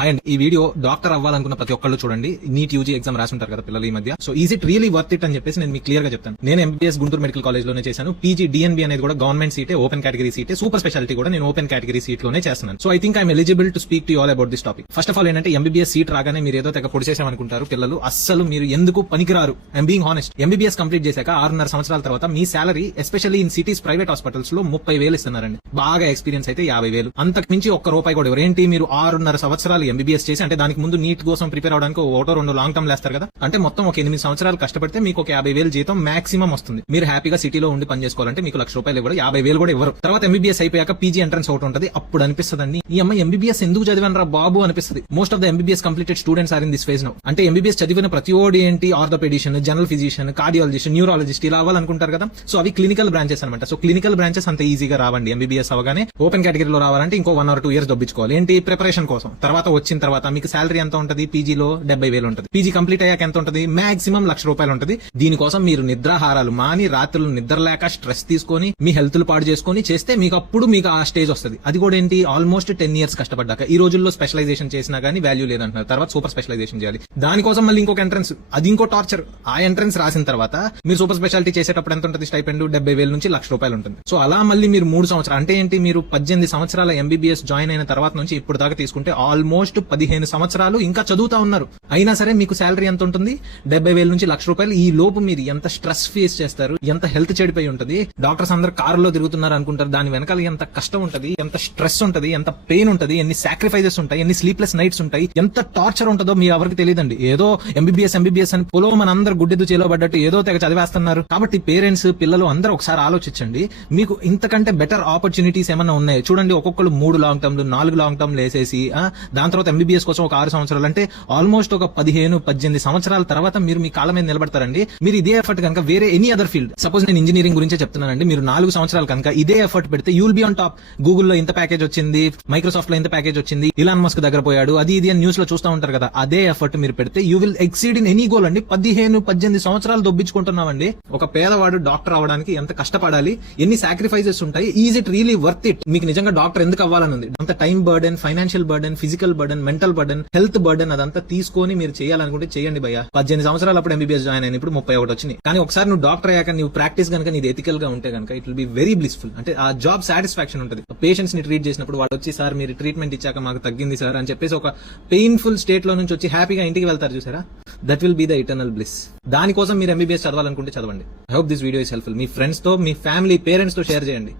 Hi అండి, ఈ video doctor అవ్వాలనుకున్న ప్రతి ఒక్కళ్ళు చూడండి. నీట్ యూజీ ఎగ్జామ్ రాసుంటారు కదా పిల్లలు ఈ మధ్య. So is it really worth it అని చెప్పేసి నేను మీకు క్లియర్ గా చెప్తాను. నేను ఎంబీబీఎస్ గుంటూరు మెడికల్ కాలేజ్ లోనే చేశాను. పీజీ డిఎన్బీ అనేది కూడా గవర్నమెంట్ సీటే, ఓపెన్ కేటగిరీ సీటే. సూపర్ స్పెషాలిటీ కూడా నేను ఓపెన్ కేటగిరీ సీట్ లోనే చేస్తున్నాను. So I think I'm eligible to speak to all about this topic. First of all ఏంటంటే, ఎంబీబీఎస్ సీట్ రాగానే మీరు ఏదో తెగ పొడి చేసామనుకుంటారు పిల్లలు. అస్సలు మీరు ఎందుకు పనికిరారు. I'm being honest. MBBS complete చేశాక 6.5 సంవత్సరాల తర్వాత మీ salary especially in cities private hospitals లో 30,000 ఇస్తున్నారండి. బాగా ఎక్స్పీరియన్స్ అయితే 50,000. అంతకు మించి ఒక్క రూపాయి కూడా ఎవరు. ఏంటి మీరు 6.5 సంవత్సరాలు ఎంబీబీఎస్ చేసి, అంటే దానికి ముందు నీట్ కోసం ప్రిపేర్ అవడానికి ఒకటో 2 లాంగ్ టర్మ్ లేస్తారు కదా, అంటే మొత్తం ఒక 8 సంవత్సరాలు కష్టపడితే మీకు ఒక 50,000 జీతం మాక్సిమం వస్తుంది. మీరు హ్యాపీగా సిటీలో ఉండి పని చేసుకోవాలంటే మీకు ₹1,00,000 ఇవ్వరు, 50,000 కూడా ఇవ్వరు. తర్వాత ఎంబీబీఎస్ అయిపోయాక పీజీ ఎంట్రన్స్ ఒకటి ఉంటుంది. అప్పుడు అనిపిస్తుంది, ఈ అమ్మాయి ఎంబీబీఎస్ ఎందుకు చదివానరా బాబు అనిపిస్తుంది. Most of the MBBS completed students are in this phase now. అంటే ఎంబీబీఎస్ చదివిన ప్రతి ఓడి ఏంటి, orthopedician, general physician, cardiologist, neurologist ఇలా అవ్వాలనుకుంటారు కదా. సో అవి క్లినికల్ బ్రాంచెస్ అనమాట. సో క్లినికల్ బ్రాంచెస్ అంత ఈజీగా రావండి. ఎంబీబీఎస్ అవగానే ఓపెన్ కేటగిరీలో రావాలంటే ఇంకో 1 or 2 years దొబ్బించుకోవాలి. ఏంటి ప్రిపరేషన్ కోసం. తర్వాత వచ్చిన తర్వాత మీకు శాలరీ ఎంత ఉంటుంది, పీజీలో 70,000 ఉంటుంది. పీజీ కంప్లీట్ అయ్యాక ఎంత ఉంటుంది, మాక్సిమం ₹1,00,000 ఉంటుంది. దీనికోసం మీరు నిద్రాహారాలు మాని, రాత్రులు నిద్ర లేక స్ట్రెస్ తీసుకొని, మీ హెల్త్ పాడు చేసుకుని చేస్తే మీకు అప్పుడు మీకు ఆ స్టేజ్ వస్తుంది. అది కూడా ఏంటి, ఆల్మోస్ట్ 10 years కష్టపడ్డాక. ఈ రోజుల్లో స్పెషలైజేషన్ చేసినా గానీ వాల్యూ లేదంటున్నారు. తర్వాత సూపర్ స్పెషలైజేషన్ చేయాలి. దానికోసం మళ్ళీ ఇంకొక ఎంట్రన్స్, అది ఇంకో టార్చర్. ఆ ఎంట్రన్స్ రాసిన తర్వాత మీరు సూపర్ స్పెషాలిటీ చేసేటప్పుడు ఎంత ఉంటుంది స్టైపెండ్, 70,000 నుంచి ₹1,00,000 ఉంటుంది. సో అలా మళ్ళీ మీరు 3 సంవత్సరాలు అంటే ఏంటి, మీరు 18 సంవత్సరాల ఎంబీబీఎస్ జాయిన్ అయిన తర్వాత నుంచి ఇప్పుడు దాకా తీసుకుంటే ఆల్మోస్ట్ 15 సంవత్సరాలు ఇంకా చదువుతా ఉన్నారు. అయినా సరే మీకు శాలరీ ఎంత ఉంటుంది, 70,000 నుంచి ₹1,00,000. ఈ లోపు మీరు ఎంత స్ట్రెస్ ఫేస్ చేస్తారు, ఎంత హెల్త్ చెడిపోయి ఉంటుంది. డాక్టర్స్ అందరు కారులో తిరుగుతున్నారు అనుకుంటారు, దాని వెనకాల ఎంత కష్టం ఉంటుంది, ఎంత స్ట్రెస్ ఉంటుంది, ఎంత పెయిన్ ఉంటుంది, ఎన్ని సాక్రిఫైజెస్ ఉంటాయి, ఎన్ని స్లీప్లెస్ నైట్స్ ఉంటాయి, ఎంత టార్చర్ ఉంటుందో మీ ఎవరికి తెలియదండి. ఏదో ఎంబీబీఎస్ అని పొలో మన అందరు గుడ్డెద్దు చేలోబడ్డట్టు ఏదో తెగ చదివేస్తున్నారు. కాబట్టి పేరెంట్స్, పిల్లలు అందరూ ఒకసారి ఆలోచించండి. మీకు ఇంతకంటే బెటర్ ఆపర్చునిటీస్ ఏమన్నా ఉన్నాయి చూడండి. ఒక్కొక్కరు 3 లాంగ్ టర్మ్లు, 4 లాంగ్ టర్మ్లు వేసేసి దాని తర్వాత ఎంబీబీఎస్ కోసం ఒక 6 సంవత్సరాలు, అంటే ఆల్మోస్ట్ ఒక 15-18 సంవత్సరాల తర్వాత మీరు మీ కాళ్ళ మీద నిలబడతారండి. మీరు ఇదే ఎఫర్ట్ కనుక వేరే ఎనీ అదర్ ఫీల్డ్, సపోజ్ నేను ఇంజనీరింగ్ గురించే చెప్తున్నానండి, మీరు 4 సంవత్సరాలు కనుక ఇదే ఎఫర్ట్ పెడితే you will be on top. గూగుల్లో ఇంత ప్యాకేజ్ వచ్చింది, మైక్రోసాఫ్ట్ లో ఇంత ప్యాకేజ్ వచ్చింది, ఇలాన్ మస్క్ దగ్గర పోయాడు, అది ఇది అని న్యూస్ లో చూస్తూ ఉంటారు కదా. అదే ఎఫర్ట్ మీరు పెడితే you will exceed in any goal అండి. 15-18 సంవత్సరాలు దొబ్బించుకుంటున్నామండి. ఒక పేదవాడు డాక్టర్ అవ్వడానికి ఎంత కష్టపడాలి, ఎన్ని సాక్రిఫైసెస్ ఉంటాయి. Is it really worth it? మీకు నిజంగా డాక్టర్ ఎందుకు అవ్వాలని ఉంది? అంత time burden, financial burden, physical burden, mental burden, health burden అదంతా తీసుకొని మీరు చేయాలనుకుంటే చేయండి భయ్యా. 18 సంవత్సరాలు అప్పుడు ఎంబీబీఎస్ జాయిన్ అయిన, ఇప్పుడు 31 వచ్చినాయి. కానీ ఒకసారి నువ్వు డాక్టర్ అయ్యాక నువ్వు ప్రాక్టీస్ కనుక నీది ఎథికల్ గా ఉంటే కనుక it will be very blissful. అంటే ఆ జాబ్ సాటిస్ఫాక్షన్ ఉంటుంది. పేషెంట్స్ ని ట్రీట్ చేసినప్పుడు వాళ్ళు వచ్చి, సార్ మీరు ట్రీట్మెంట్ ఇచ్చాక మాకు తగ్గింది సార్ అని చెప్పేసి ఒక పెయిన్ఫుల్ స్టేట్ లో నుంచి వచ్చి హ్యాపీగా ఇంటికి వెళ్తారు చూసారా, that will be the eternal bliss. దానికోసం మీరు ఎంబీబీఎస్ చదవాలనుకుంటే చదవండి. I hope this video is helpful. Me friends తో, మీ ఫ్యామిలీ, పేరెంట్స్ తో షేర్ చేయండి.